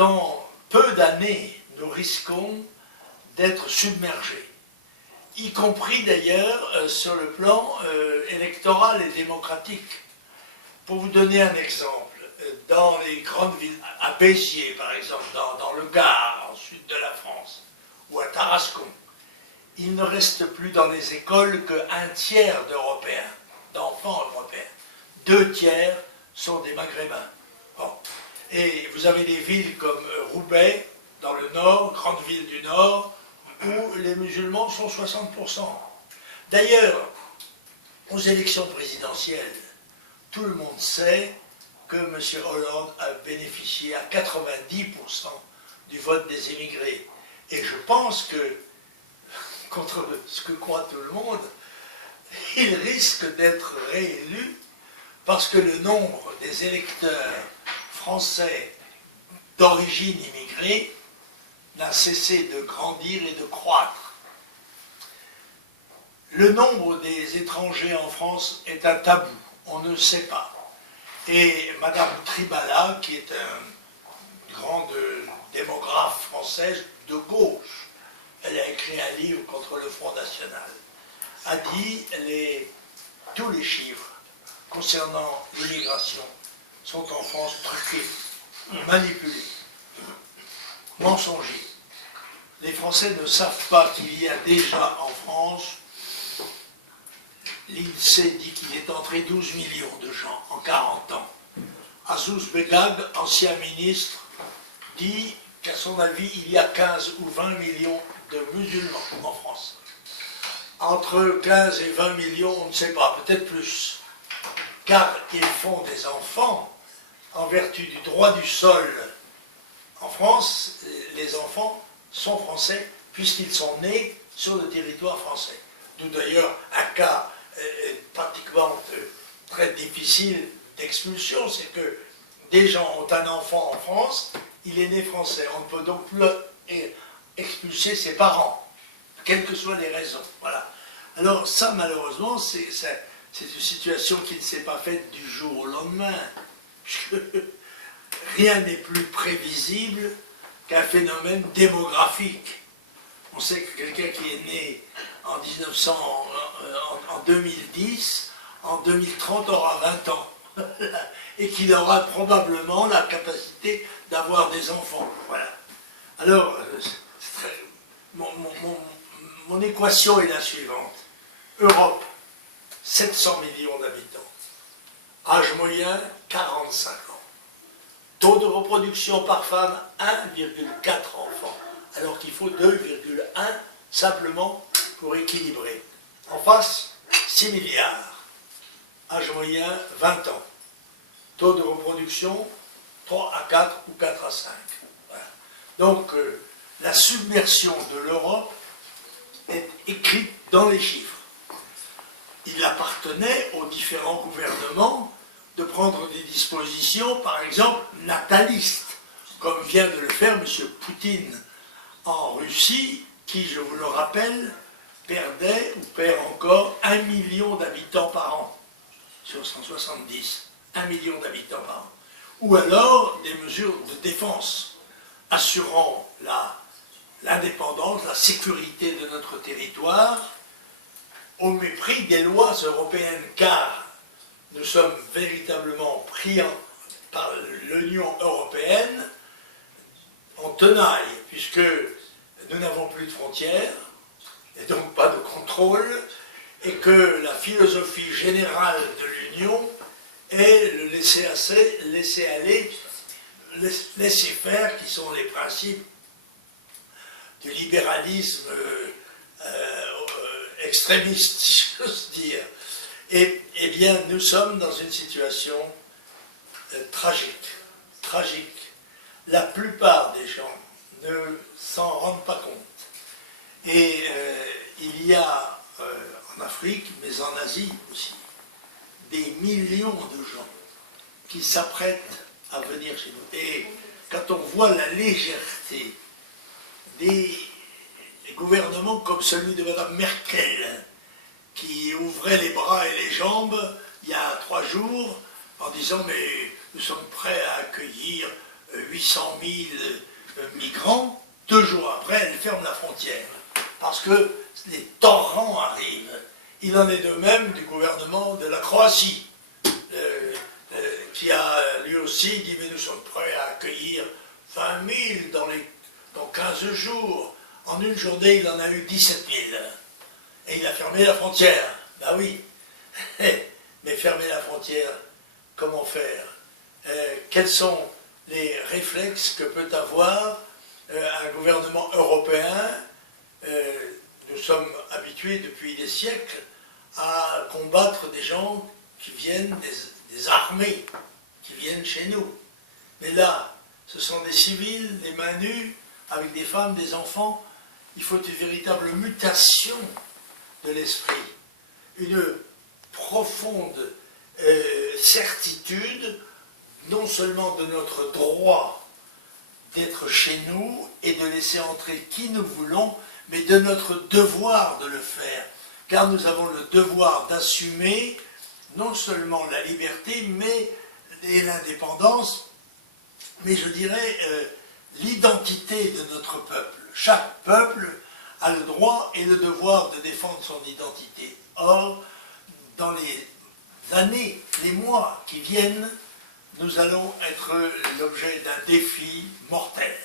dans peu d'années, nous risquons d'être submergés, y compris d'ailleurs sur le plan électoral et démocratique. Pour vous donner un exemple, dans les grandes villes, à Béziers par exemple, dans le Gard, en sud de la France, ou à Tarascon, il ne reste plus dans les écoles qu'un tiers d'Européens, d'enfants européens. 2 tiers sont des Maghrébins. Bon. Et vous avez des villes comme Roubaix, dans le nord, grande ville du nord, où les musulmans sont 60%. D'ailleurs, aux élections présidentielles, tout le monde sait que M. Hollande a bénéficié à 90% du vote des émigrés. Et je pense que, contre ce que croit tout le monde, il risque d'être réélu parce que le nombre des électeurs français d'origine immigrée n'a cessé de grandir et de croître. Le nombre des étrangers en France est un tabou, on ne sait pas. Et Madame Tribala, qui est une grande démographe française de gauche, elle a écrit un livre contre le Front National, a dit tous les chiffres concernant l'immigration sont en France truqués, manipulés, mensongers. Les Français ne savent pas qu'il y a déjà en France, l'INSEE dit qu'il est entré 12 millions de gens en 40 ans. Azouz Begag, ancien ministre, dit qu'à son avis, il y a 15 ou 20 millions de musulmans en France. Entre 15 et 20 millions, on ne sait pas, peut-être plus. Car ils font des enfants en vertu du droit du sol. En France, les enfants sont français puisqu'ils sont nés sur le territoire français. D'où d'ailleurs un cas pratiquement très difficile d'expulsion, c'est que des gens ont un enfant en France, il est né français. On ne peut donc plus expulser ses parents, quelles que soient les raisons. Voilà. Alors ça, malheureusement, c'est une situation qui ne s'est pas faite du jour au lendemain. Rien n'est plus prévisible qu'un phénomène démographique. On sait que quelqu'un qui est né en 2010, en 2030 aura 20 ans. Et qu'il aura probablement la capacité d'avoir des enfants. Voilà. Alors, mon équation est la suivante. Europe, 700 millions d'habitants. Âge moyen, 45 ans. Taux de reproduction par femme, 1,4 enfants. Alors qu'il faut 2,1 simplement pour équilibrer. En face, 6 milliards. Âge moyen, 20 ans. Taux de reproduction, 3 à 4 ou 4 à 5. Voilà. Donc, la submersion de l'Europe est écrite dans les chiffres. Il appartenait aux différents gouvernements de prendre des dispositions, par exemple, natalistes, comme vient de le faire M. Poutine en Russie, qui, je vous le rappelle, perdait ou perd encore 1 million d'habitants par an, sur 170. 1 million d'habitants par an. Ou alors des mesures de défense assurant l'indépendance, la sécurité de notre territoire, au mépris des lois européennes, car nous sommes véritablement pris par l'Union européenne en tenaille, puisque nous n'avons plus de frontières, et donc pas de contrôle, et que la philosophie générale de l'Union est le laisser aller, laisser faire, qui sont les principes du libéralisme extrémiste, si j'ose dire. Et bien, nous sommes dans une situation tragique. La plupart des gens ne s'en rendent pas compte. Et il y a en Afrique, mais en Asie aussi, des millions de gens qui s'apprêtent à venir chez nous. Et quand on voit la légèreté des gouvernements comme celui de Mme Merkel, qui ouvrait les bras et les jambes il y a 3 jours en disant « mais nous sommes prêts à accueillir 800 000 migrants, 2 jours après, elle ferme la frontière. Parce que les torrents arrivent. Il en est de même du gouvernement de la Croatie, qui a lui aussi dit mais nous sommes prêts à accueillir 20 000 dans 15 jours. En une journée, il en a eu 17 000. Et il a fermé la frontière. Ben oui. Mais fermer la frontière, comment faire? Quels sont les réflexes que peut avoir un gouvernement européen? Nous sommes habitués depuis des siècles à combattre des gens qui viennent des armées, qui viennent chez nous. Mais là, ce sont des civils, des mains nues, avec des femmes, des enfants. Il faut une véritable mutation de l'esprit, une profonde certitude, non seulement de notre droit d'être chez nous et de laisser entrer qui nous voulons, mais de notre devoir de le faire, car nous avons le devoir d'assumer non seulement la liberté et l'indépendance, mais je dirais l'identité de notre peuple. Chaque peuple a le droit et le devoir de défendre son identité. Or, dans les années, les mois qui viennent, nous allons être l'objet d'un défi mortel.